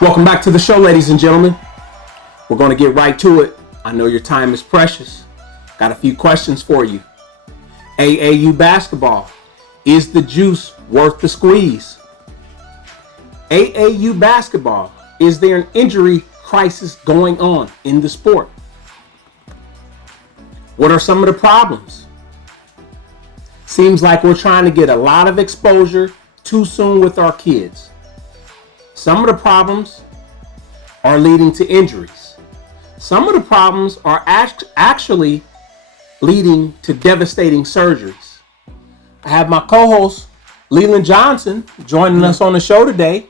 Welcome back to the show, ladies and gentlemen. We're going to get right to it. I know your time is precious. Got a few questions for you. AAU basketball. Is the juice worth the squeeze? AAU basketball. Is there an injury crisis going on in the sport? What are some of the problems? Seems like we're trying to get a lot of exposure too soon with our kids. Some of the problems are leading to injuries. Some of the problems are actually leading to devastating surgeries. I have my co-host, Leland Johnson, joining us on the show today.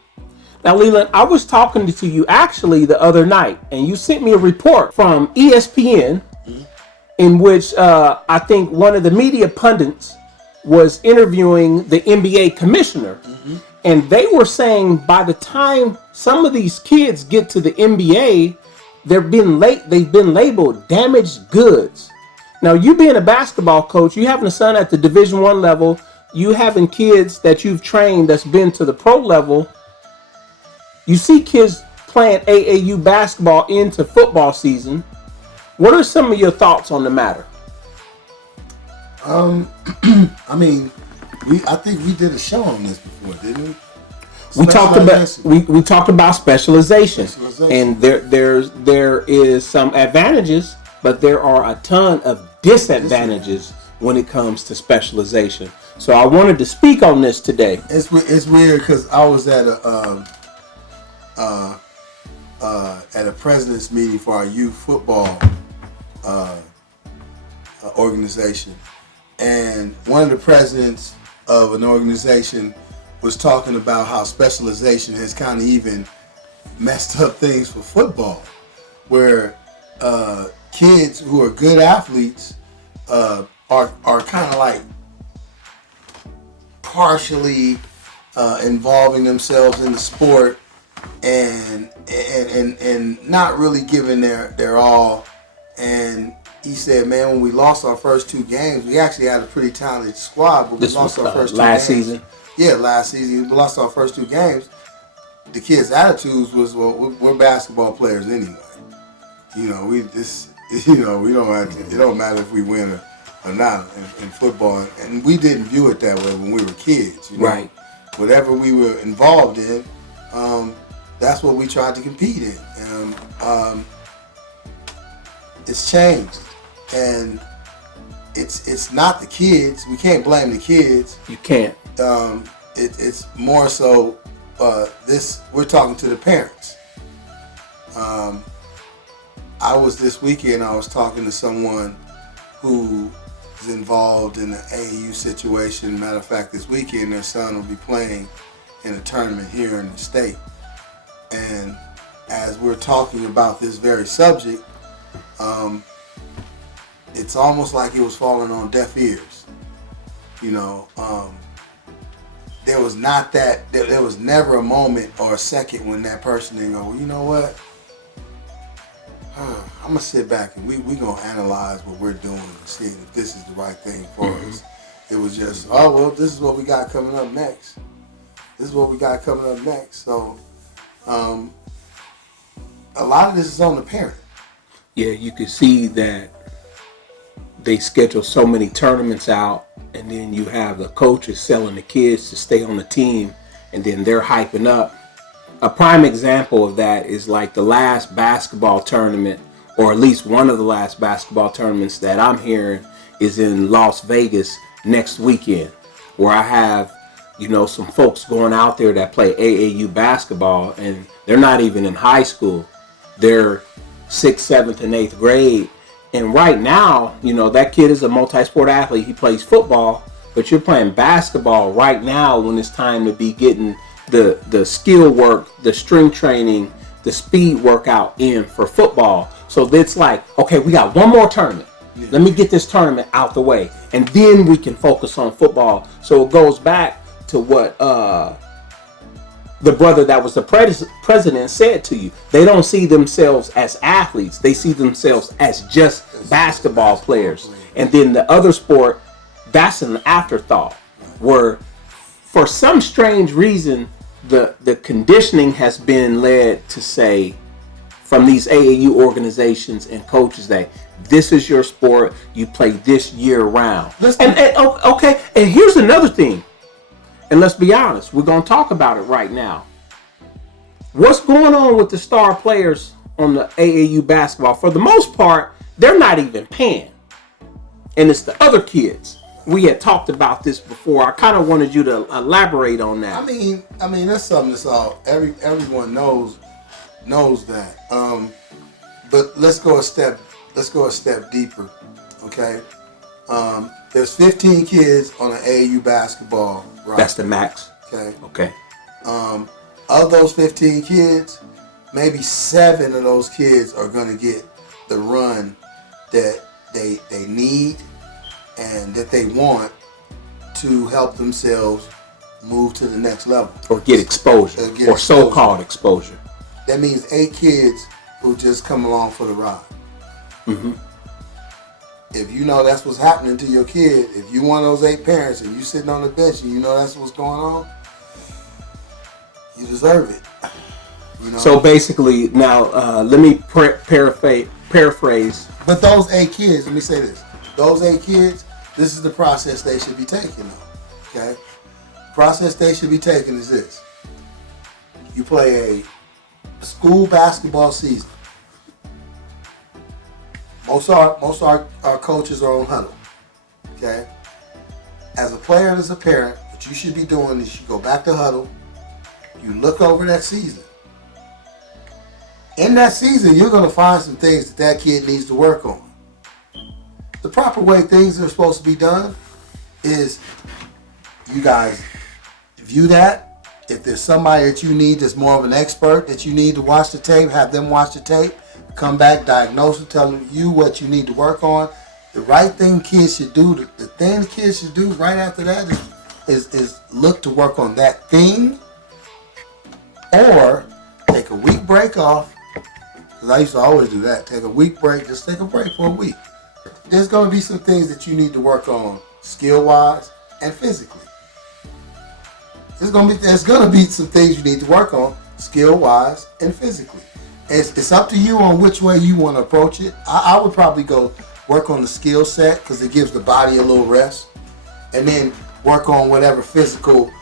Now, Leland, I was talking to you actually the other night, and you sent me a report from ESPN in which I think one of the media pundits was interviewing the NBA commissioner. And they were saying by the time some of these kids get to the NBA, they've been labeled damaged goods. Now, you being a basketball coach, you having a son at the Division I level, you having kids that you've trained that's been to the pro level, you see kids playing AAU basketball into football season. What are some of your thoughts on the matter? I think we did a show on this before, didn't we? We talked about specialization. And there is some advantages, but there are a ton of disadvantages when it comes to specialization. So I wanted to speak on this today. It's weird because I was at a president's meeting for our youth football organization, and one of the presidents of an organization was talking about how specialization has kind of even messed up things for football, where kids who are good athletes are kind of like partially involving themselves in the sport and not really giving their all. And he said, man, when we lost our first two games, we actually had a pretty talented squad, but we lost our first two games. Last season? Yeah, last season. We lost our first two games. The kids' attitudes was, well, we're basketball players anyway. We don't have to, it don't matter if we win or not in football. And we didn't view it that way when we were kids. Right. Whatever we were involved in, that's what we tried to compete in. And it's changed. And it's not the kids. We can't blame the kids. You can't. It's more so we're talking to the parents. This weekend I was talking to someone who is involved in the AAU situation. Matter of fact, this weekend their son will be playing in a tournament here in the state. And as we're talking about this very subject, it's almost like it was falling on deaf ears. There was never a moment or a second when that person didn't go, well, you know what? I'm going to sit back and we're going to analyze what we're doing and see if this is the right thing for us. It was just, oh, well, this is what we got coming up next. So a lot of this is on the parent. Yeah, you can see that they schedule so many tournaments out, and then you have the coaches selling the kids to stay on the team, and then they're hyping up. A prime example of that is like the last basketball tournament, or at least one of the last basketball tournaments that I'm hearing is in Las Vegas next weekend, where I have, some folks going out there that play AAU basketball, and they're not even in high school. They're 6th, 7th, and 8th grade. And right now, that kid is a multi-sport athlete. He plays football, but you're playing basketball right now when it's time to be getting the skill work, the strength training, the speed workout in for football. So it's like, okay, we got one more tournament. Yeah. Let me get this tournament out the way, and then we can focus on football. So it goes back to what the brother that was the president said to you. They don't see themselves as athletes. They see themselves as just basketball players. And then the other sport, that's an afterthought. Where for some strange reason, the conditioning has been led to say from these AAU organizations and coaches that this is your sport, you play this year round. Okay, and here's another thing, and let's be honest, we're going to talk about it right now. What's going on with the star players on the AAU basketball? For the most part, they're not even paying, and it's the other kids. We had talked about this before. I kind of wanted you to elaborate on that. I mean, that's something that's all everyone knows that. But let's go a step deeper. Okay. There's 15 kids on an AAU basketball roster. That's the max. Okay. Of those 15 kids, maybe 7 of those kids are going to get the run that they need and that they want to help themselves move to the next level. Or get exposure. Or so-called exposure. That means 8 kids who just come along for the ride. Mm-hmm. If you know that's what's happening to your kid, if you one of those 8 parents and you sitting on the bench and you know that's what's going on, you deserve it. You know? So basically, now let me paraphrase. But those 8 kids, let me say this. Those 8 kids, this is the process they should be taking though. Okay? Process they should be taking is this. You play a school basketball season. Most of our coaches are on huddle. Okay? As a player and as a parent, what you should be doing is you go back to huddle, you look over that season. In that season, you're going to find some things that kid needs to work on. The proper way things are supposed to be done is you guys view that. If there's somebody that you need that's more of an expert that you need to watch the tape, have them watch the tape, come back, diagnose it, tell you what you need to work on. The right thing kids should do, the thing kids should do right after that is look to work on that thing or take a week break off. Because I used to always do that. Take a week break, just take a break for a week. There's going to be some things that you need to work on skill-wise and physically. There's going to be some things you need to work on skill-wise and physically. It's up to you on which way you want to approach it. I would probably go work on the skill set because it gives the body a little rest. And then work on whatever physical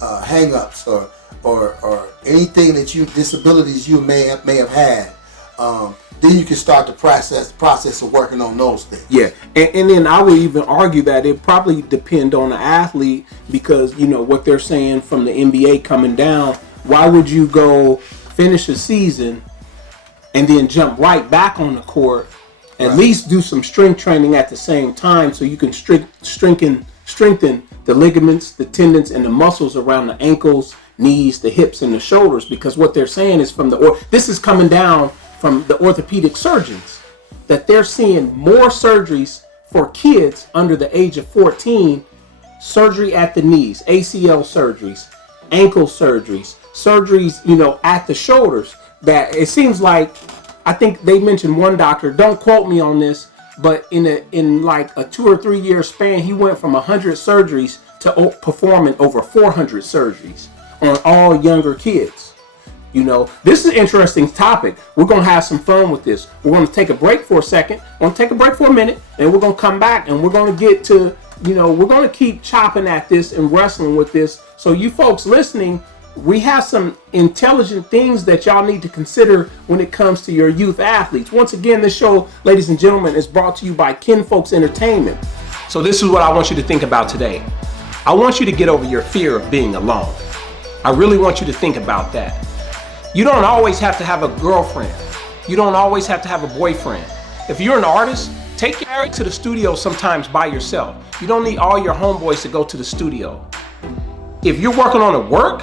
hang-ups or anything that disabilities you may have had. Then you can start the process of working on those things. Yeah, and then I would even argue that it probably depend on the athlete because, you know, what they're saying from the NBA coming down, why would you go finish a season and then jump right back on the court, at least do some strength training at the same time so you can strengthen the ligaments, the tendons, and the muscles around the ankles, knees, the hips, and the shoulders, because what they're saying is this is coming down from the orthopedic surgeons, that they're seeing more surgeries for kids under the age of 14, surgery at the knees, ACL surgeries, ankle surgeries, at the shoulders, that it seems like, I think they mentioned one doctor, don't quote me on this, but in like a 2 or 3 year span, he went from 100 surgeries to performing over 400 surgeries on all younger kids. You know, this is an interesting topic. We're going to have some fun with this. We're going to take a break for a second. We're going to take a break for a minute, and we're going to come back, and we're going to get to, we're going to keep chopping at this and wrestling with this. So you folks listening, we have some intelligent things that y'all need to consider when it comes to your youth athletes. Once again, this show, ladies and gentlemen, is brought to you by Kinfolkz Entertainment. So this is what I want you to think about today. I want you to get over your fear of being alone. I really want you to think about that. You don't always have to have a girlfriend. You don't always have to have a boyfriend. If you're an artist, take your art to the studio sometimes by yourself. You don't need all your homeboys to go to the studio. If you're working on a work,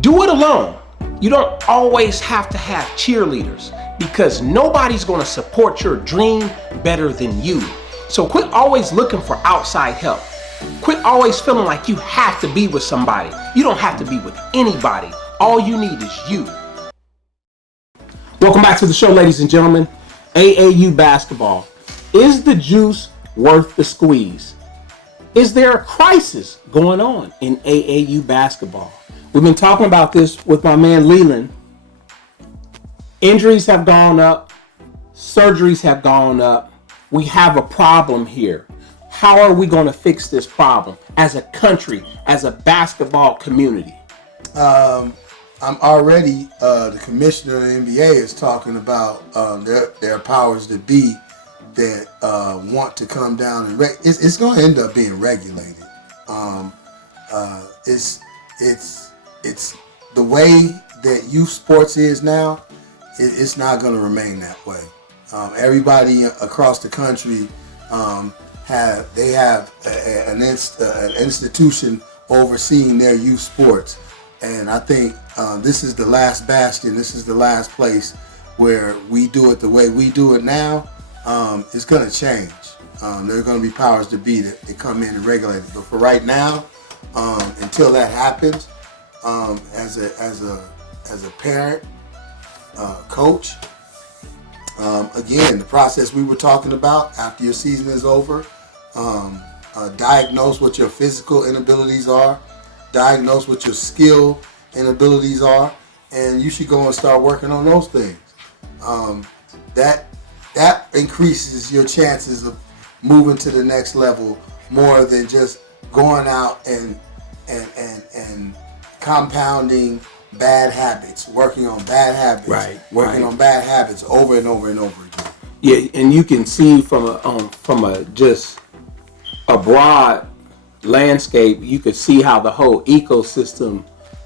do it alone. You don't always have to have cheerleaders because nobody's going to support your dream better than you. So quit always looking for outside help. Quit always feeling like you have to be with somebody. You don't have to be with anybody. All you need is you. Welcome back to the show, ladies and gentlemen. AAU basketball. Is the juice worth the squeeze? Is there a crisis going on in AAU basketball? We've been talking about this with my man Leland. Injuries have gone up. Surgeries have gone up. We have a problem here. How are we going to fix this problem as a country, as a basketball community? I'm already, the commissioner of the NBA is talking about their powers that be that want to come down and it's going to end up being regulated. It's the way that youth sports is now. It's not going to remain that way. Everybody across the country have an institution overseeing their youth sports, and I think this is the last bastion. This is the last place where we do it the way we do it now. It's going to change. There are going to be powers to be that come in and regulate it. But for right now, until that happens, as a parent, coach, again, the process we were talking about after your season is over, diagnose what your physical inabilities are, diagnose what your skill inabilities are, and you should go and start working on those things. That increases your chances of moving to the next level more than just going out and compounding bad habits, working on bad habits, on bad habits over and over and over again. Yeah, and you can see from a just a broad landscape, you could see how the whole ecosystem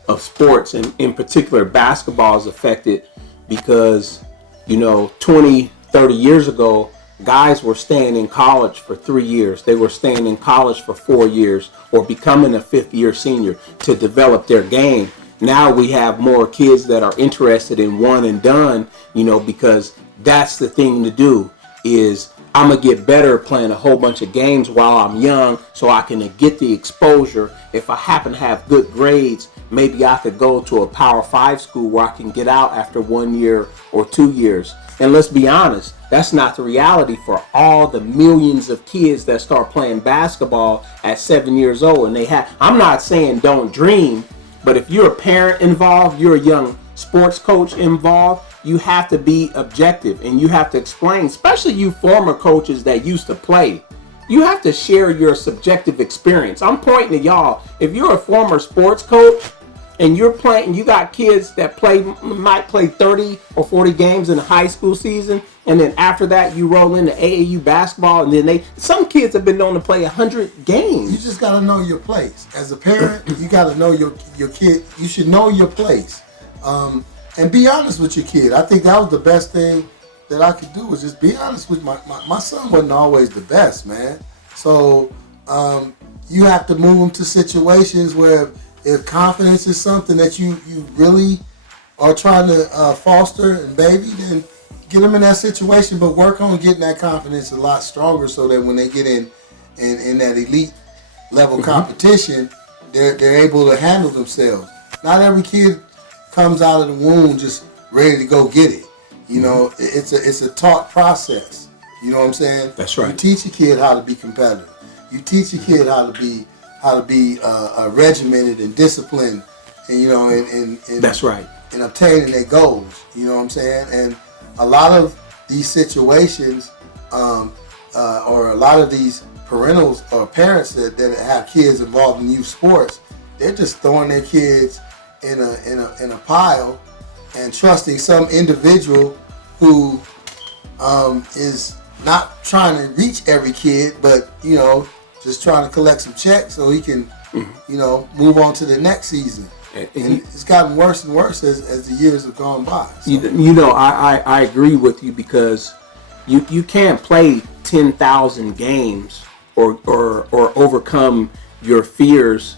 of sports, and in particular basketball, is affected because, 20, 30 years ago, guys were staying in college for 3 years. They were staying in college for 4 years or becoming a fifth-year senior to develop their game. Now we have more kids that are interested in one and done, because that's the thing to do is I'm going to get better playing a whole bunch of games while I'm young so I can get the exposure. If I happen to have good grades, maybe I could go to a Power 5 school where I can get out after 1 year or 2 years. And let's be honest, that's not the reality for all the millions of kids that start playing basketball at 7 years old. And I'm not saying don't dream, but if you're a parent involved, you're a young sports coach involved, you have to be objective and you have to explain, especially you former coaches that used to play. You have to share your subjective experience. I'm pointing to y'all. If you're a former sports coach and you're playing, you got kids that might play 30 or 40 games in a high school season, and then after that you roll into AAU basketball, and then some kids have been known to play 100 games. You just got to know your place. As a parent, you got to know your kid. You should know your place. And be honest with your kid. I think that was the best thing that I could do, was just be honest with my son. Wasn't always the best, man. So you have to move him to situations where if confidence is something that you really are trying to foster and baby, then get them in that situation, but work on getting that confidence a lot stronger so that when they get in that elite level competition, they're able to handle themselves. Not every kid comes out of the womb just ready to go get it. It's a taught process. You know what I'm saying? That's right. You teach a kid how to be competitive. You teach a kid how to be regimented and disciplined, and that's right. And obtaining their goals. You know what I'm saying? And a lot of these situations, or a lot of these parentals or parents that have kids involved in youth sports, they're just throwing their kids in a pile and trusting some individual who is not trying to reach every kid, but just trying to collect some checks so he can move on to the next season. And it's gotten worse and worse as the years have gone by. So. I agree with you, because you can't play 10,000 games or overcome your fears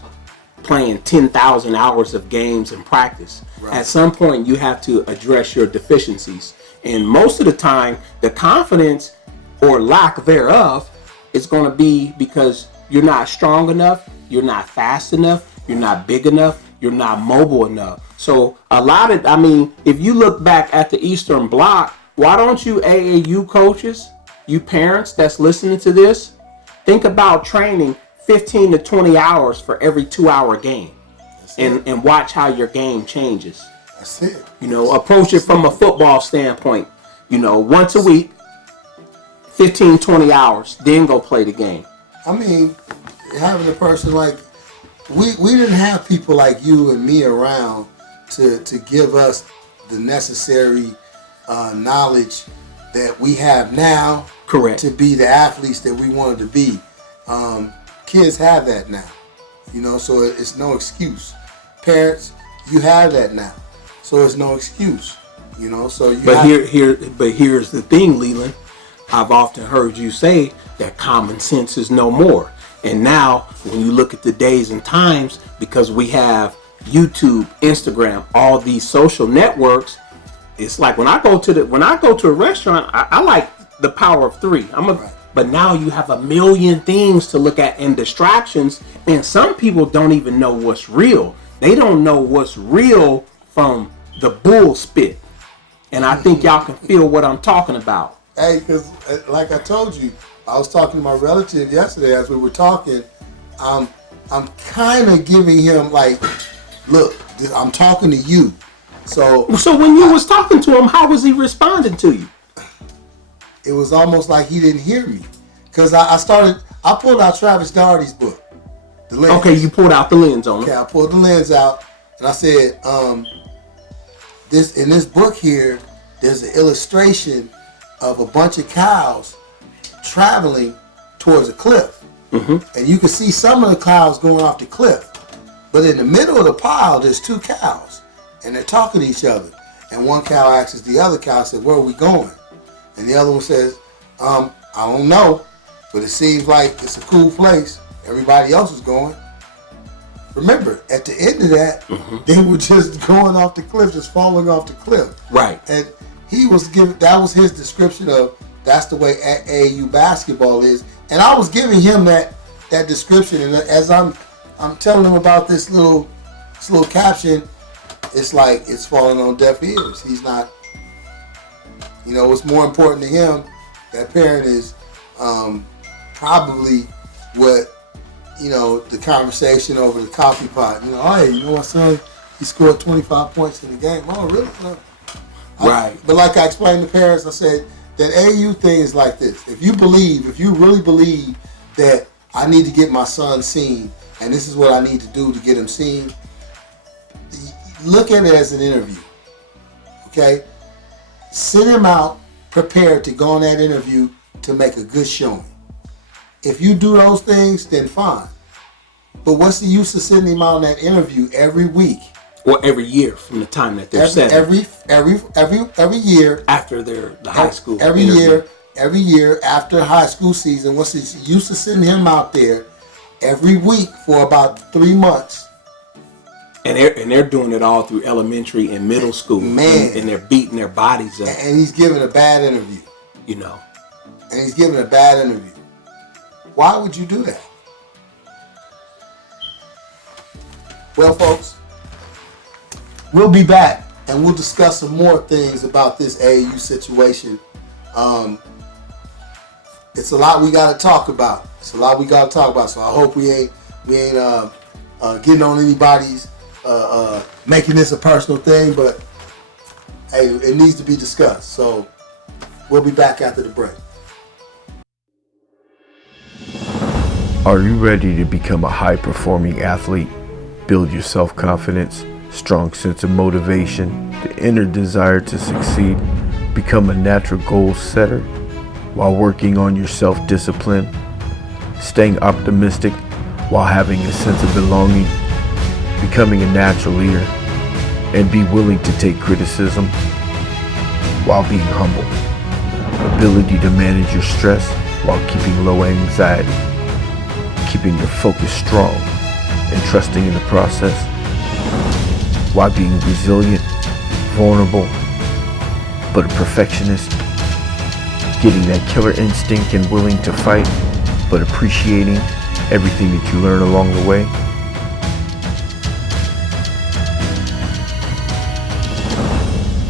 playing 10,000 hours of games in practice. Right. At some point, you have to address your deficiencies. And most of the time, the confidence or lack thereof is going to be because you're not strong enough, you're not fast enough, you're not big enough, you're not mobile enough. So if you look back at the Eastern Bloc, why don't you AAU coaches, you parents that's listening to this, think about training 15 to 20 hours for every 2-hour game, and watch how your game changes. That's it. Approach it from a football standpoint. Once a week, 15, 20 hours, then go play the game. I mean, having a person like we didn't have people like you and me around to give us the necessary knowledge that we have now. Correct. To be the athletes that we wanted to be. Kids have that now, so it's no excuse. Parents, you have that now, so it's no excuse, So you. But here's the thing, Leland. I've often heard you say that common sense is no more. And now, when you look at the days and times, because we have YouTube, Instagram, all these social networks, it's like when I go to a restaurant, I like the power of three. Right. But now you have a million things to look at and distractions, and some people don't even know what's real. They don't know what's real from the bull spit. And I think y'all can feel what I'm talking about. Hey, because like I told you, I was talking to my relative yesterday as we were talking. I'm kind of giving him like, look, I'm talking to you. So when you was talking to him, how was he responding to you? It was almost like he didn't hear me. Because I pulled out Travis Daugherty's book, The Lens. Okay, you pulled out the lens on him. Okay, I pulled the lens out, and I said, in this book here, there's an illustration of a bunch of cows traveling towards a cliff. Mm-hmm. And you can see some of the cows going off the cliff. But in the middle of the pile, there's two cows, and they're talking to each other. And one cow asks the other cow, said, where are we going? And the other one says, I don't know, but it seems like it's a cool place. Everybody else is going. Remember, at the end of that, they were just going off the cliff, just falling off the cliff. Right. And that was his description of that's the way AAU basketball is. And I was giving him that description, and as I'm telling him about this little caption, it's like it's falling on deaf ears. He's not. What's more important to him, that parent is probably what, the conversation over the coffee pot. Hey, my son, he scored 25 points in the game. Oh, really? No. Right. But like I explained to parents, I said that AAU thing is like this. If you really believe that I need to get my son seen, and this is what I need to do to get him seen, look at it as an interview. Okay? Send him out prepared to go on that interview to make a good showing. If you do those things, then fine. But what's the use of sending him out on that interview every week? Or every year from the time that they're set. Every year after the high school. Every year after high school season. What's the use of sending him out there every week for about 3 months? And they're doing it all through elementary and middle school. Man. And they're beating their bodies up. And he's giving a bad interview. And he's giving a bad interview. Why would you do that? Well, folks, we'll be back and we'll discuss some more things about this AAU situation. It's a lot we got to talk about. So I hope we ain't getting on anybody's making this a personal thing, but hey, it needs to be discussed. So we'll be back after the break. Are you ready to become a high-performing athlete? Build your self-confidence, strong sense of motivation, the inner desire to succeed, become a natural goal setter while working on your self-discipline, staying optimistic while having a sense of belonging, becoming a natural leader, and be willing to take criticism while being humble. Ability to manage your stress while keeping low anxiety, keeping your focus strong and trusting in the process while being resilient, vulnerable, but a perfectionist, getting that killer instinct and willing to fight, but appreciating everything that you learn along the way.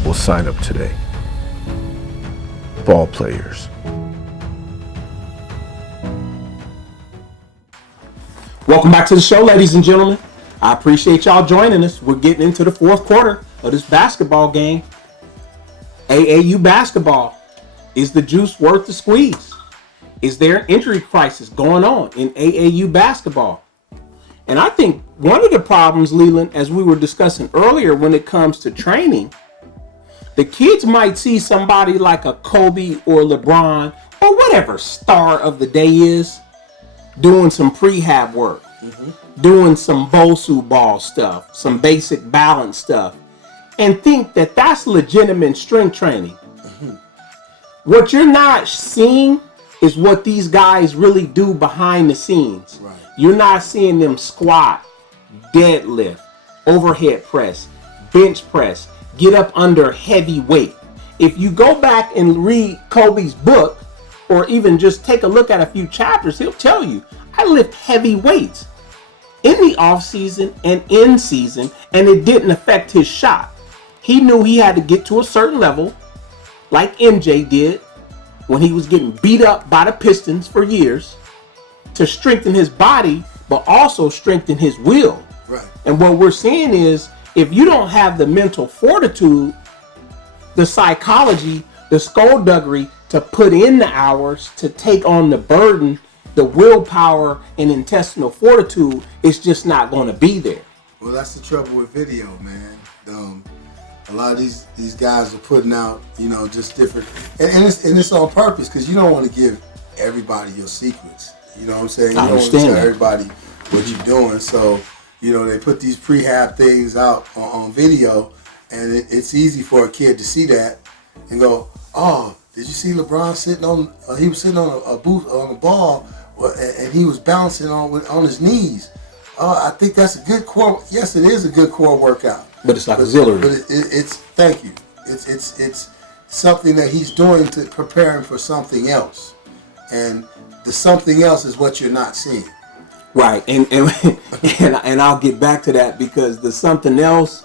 We'll sign up today. Ball players. Welcome back to the show, ladies and gentlemen. I appreciate y'all joining us. We're getting into the fourth quarter of this basketball game. AAU basketball. Is the juice worth the squeeze? Is there an injury crisis going on in AAU basketball? And I think one of the problems, Leland, as we were discussing earlier when it comes to training, the kids might see somebody like a Kobe or LeBron or whatever star of the day is doing some prehab work, doing some Bosu ball stuff, some basic balance stuff, and think that that's legitimate strength training. What you're not seeing is what these guys really do behind the scenes. Right. You're not seeing them squat, deadlift, overhead press, bench press, get up under heavy weight. If you go back and read Kobe's book, or even just take a look at a few chapters, he'll tell you, I lift heavy weights in the off season and in season, and it didn't affect his shot. He knew he had to get to a certain level, like MJ did when he was getting beat up by the Pistons for years, to strengthen his body, but also strengthen his will. Right. And what we're seeing is, if you don't have the mental fortitude, the psychology, the skullduggery to put in the hours, to take on the burden, the willpower and intestinal fortitude, it's just not going to be there. Well, that's the trouble with video, man. A lot of these guys are putting out, just different, and it's on purpose, because you don't want to give everybody your secrets. You know what I'm saying? You don't want to tell everybody what you're doing. So, they put these prehab things out on video, and it's easy for a kid to see that and go, "Oh, did you see LeBron sitting on? He was sitting on a booth on a ball, and he was bouncing on his knees. I think that's a good core. Yes, it is a good core workout. But it's like auxiliary. But it's thank you. It's something that he's doing to prepare him for something else, and the something else is what you're not seeing. Right, and I'll get back to that, because the something else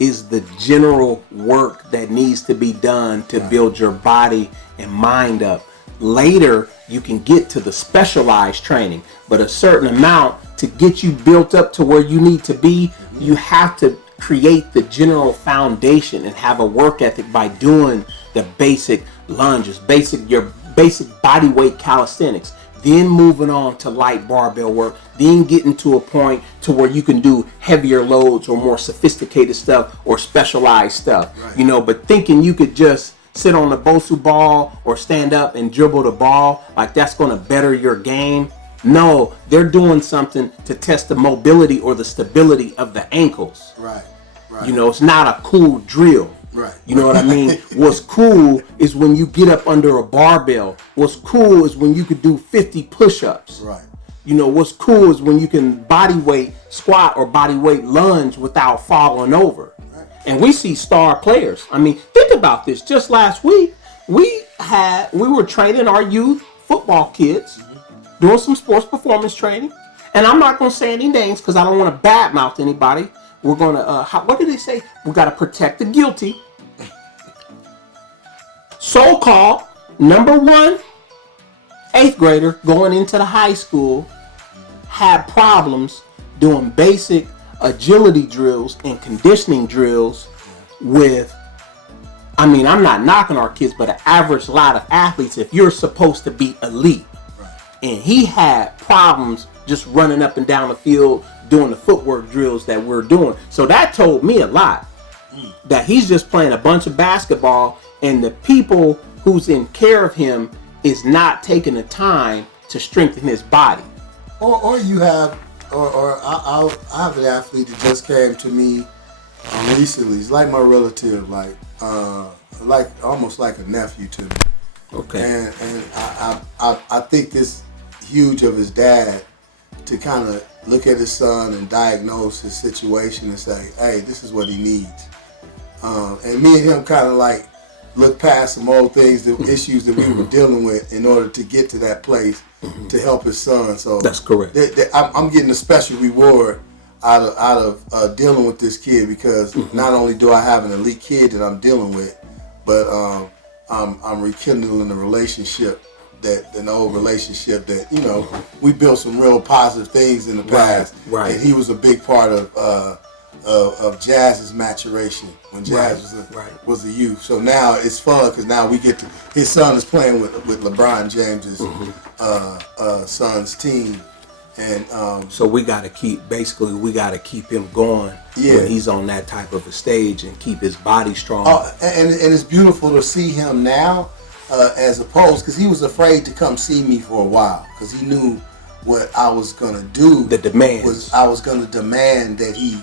is the general work that needs to be done to build your body and mind up. Later, you can get to the specialized training, but a certain amount to get you built up to where you need to be, you have to create the general foundation and have a work ethic by doing the basic lunges, your basic body weight calisthenics, then moving on to light barbell work, then getting to a point to where you can do heavier loads or more sophisticated stuff or specialized stuff. Right. But thinking you could just sit on the Bosu ball or stand up and dribble the ball, like that's going to better your game. No, they're doing something to test the mobility or the stability of the ankles. Right. It's not a cool drill. Right. You know what I mean? What's cool is when you get up under a barbell. What's cool is when you could do 50 push-ups. Right. What's cool is when you can body weight squat or body weight lunge without falling over. Right. And we see star players. I mean, think about this. Just last week, we were training our youth football kids, doing some sports performance training. And I'm not going to say any names because I don't want to badmouth anybody. We're going to, what do they say? We got to protect the guilty. So-called number 1 8th grader going into the high school had problems doing basic agility drills and conditioning drills with, I'm not knocking our kids, but an average lot of athletes if you're supposed to be elite. Right. And he had problems just running up and down the field doing the footwork drills that we're doing. So that told me a lot, that he's just playing a bunch of basketball and the people who's in care of him is not taking the time to strengthen his body. Or you have, I have an athlete that just came to me recently. He's like my relative, like almost like a nephew to me. Okay. And I think this huge of his dad to kind of look at his son and diagnose his situation and say, hey, this is what he needs. And me and him kind of like look past some old things, the issues that we were dealing with in order to get to that place to help his son. So that's correct. I'm getting a special reward out of dealing with this kid, because not only do I have an elite kid that I'm dealing with, but I'm rekindling the relationship an old relationship that, you know, we built some real positive things in the past. Right. And he was a big part of Jazz's maturation when Jazz was a youth. So now it's fun because now we get to, his son is playing with LeBron James's son's team. And so we got to keep him going when he's on that type of a stage and keep his body strong. And it's beautiful to see him now, as opposed, because he was afraid to come see me for a while because he knew what I was gonna do. The demands was I was gonna demand that he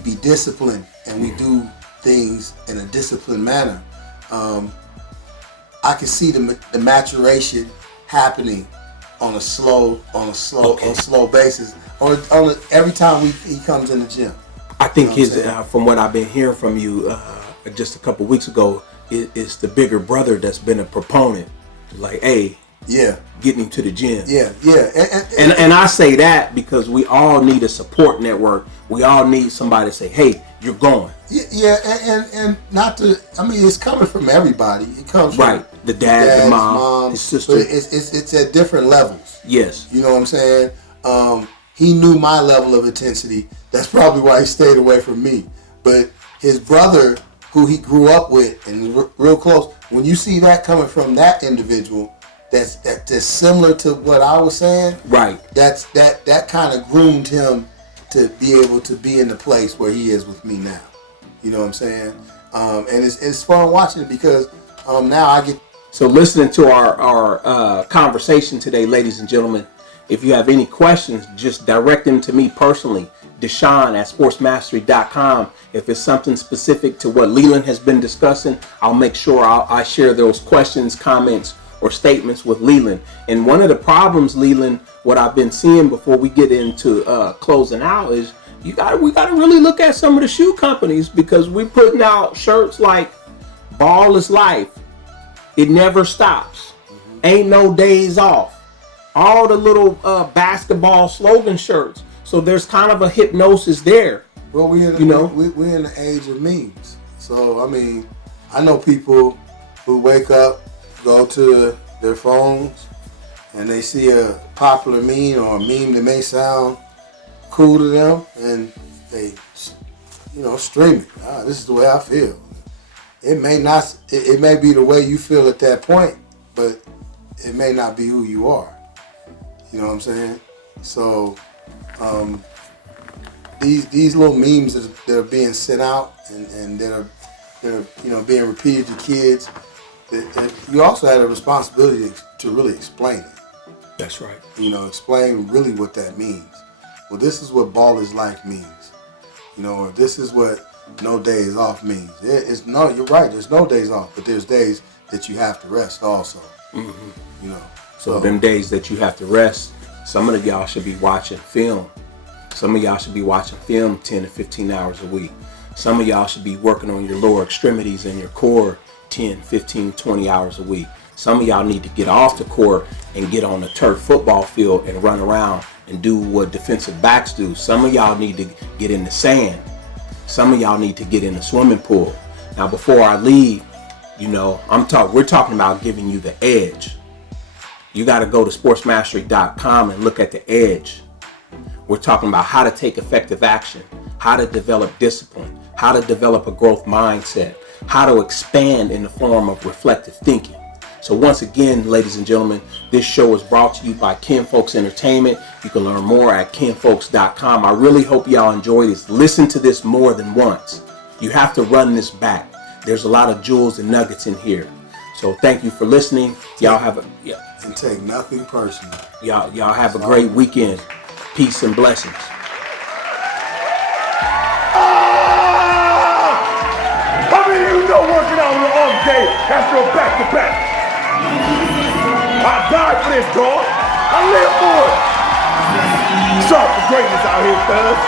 be disciplined and we do things in a disciplined manner. I can see the maturation happening on a slow basis. Every time he comes in the gym. I think from what I've been hearing from you just a couple weeks ago, it's the bigger brother that's been a proponent. Like, hey, getting him to the gym. And I say that because we all need a support network. We all need somebody to say, hey, you're going. And not to, I mean, it's coming from everybody. It comes from the dad, the mom, his sister. But it's at different levels. Yes. You know what I'm saying? He knew my level of intensity. That's probably why he stayed away from me. But his brother, who he grew up with and real close, when you see that coming from that individual, that's similar to what I was saying. Right. That kind of groomed him to be able to be in the place where he is with me now. You know what I'm saying? And it's fun watching it because now I get. So listening to our conversation today, ladies and gentlemen, if you have any questions, just direct them to me personally, DeShawn at sportsmastery.com. If it's something specific to what Leland has been discussing, I'll make sure I share those questions, comments, or statements with Leland. And one of the problems, Leland, what I've been seeing before we get into closing out is we got to really look at some of the shoe companies because we're putting out shirts like "Ball is life," "It never stops," "Ain't no days off," all the little basketball slogan shirts. So there's kind of a hypnosis there. Well, we're in the age of memes. So I mean, I know people who wake up, go to their phones, and they see a popular meme or a meme that may sound cool to them, and they, stream it. This is the way I feel. It may not. It may be the way you feel at that point, but it may not be who you are. You know what I'm saying? So these little memes that are being sent out and that are being repeated to kids. You also had a responsibility to really explain it. That's right. Explain really what that means. Well, this is what ball is life means. Or this is what no days off means. You're right. There's no days off, but there's days that you have to rest also. Mm-hmm. So them days that you have to rest, some of y'all should be watching film. Some of y'all should be watching film 10 to 15 hours a week. Some of y'all should be working on your lower extremities and your core 10, 15, 20 hours a week. Some of y'all need to get off the court and get on the turf football field and run around and do what defensive backs do. Some of y'all need to get in the sand. Some of y'all need to get in the swimming pool. Now, before I leave, we're talking about giving you the edge. You got to go to sportsmastery.com and look at the edge. We're talking about how to take effective action, how to develop discipline, how to develop a growth mindset, how to expand in the form of reflective thinking. So once again, ladies and gentlemen, this show is brought to you by Kinfolkz Entertainment. You can learn more at kinfolkz.com. I really hope y'all enjoy this. Listen to this more than once. You have to run this back. There's a lot of jewels and nuggets in here. So thank you for listening. Y'all have and take nothing personal. Y'all have a great weekend. Peace and blessings. How many of you know working out on an off day after a back-to-back? I died for this, dog. I live for it. Sorry for greatness out here, fellas.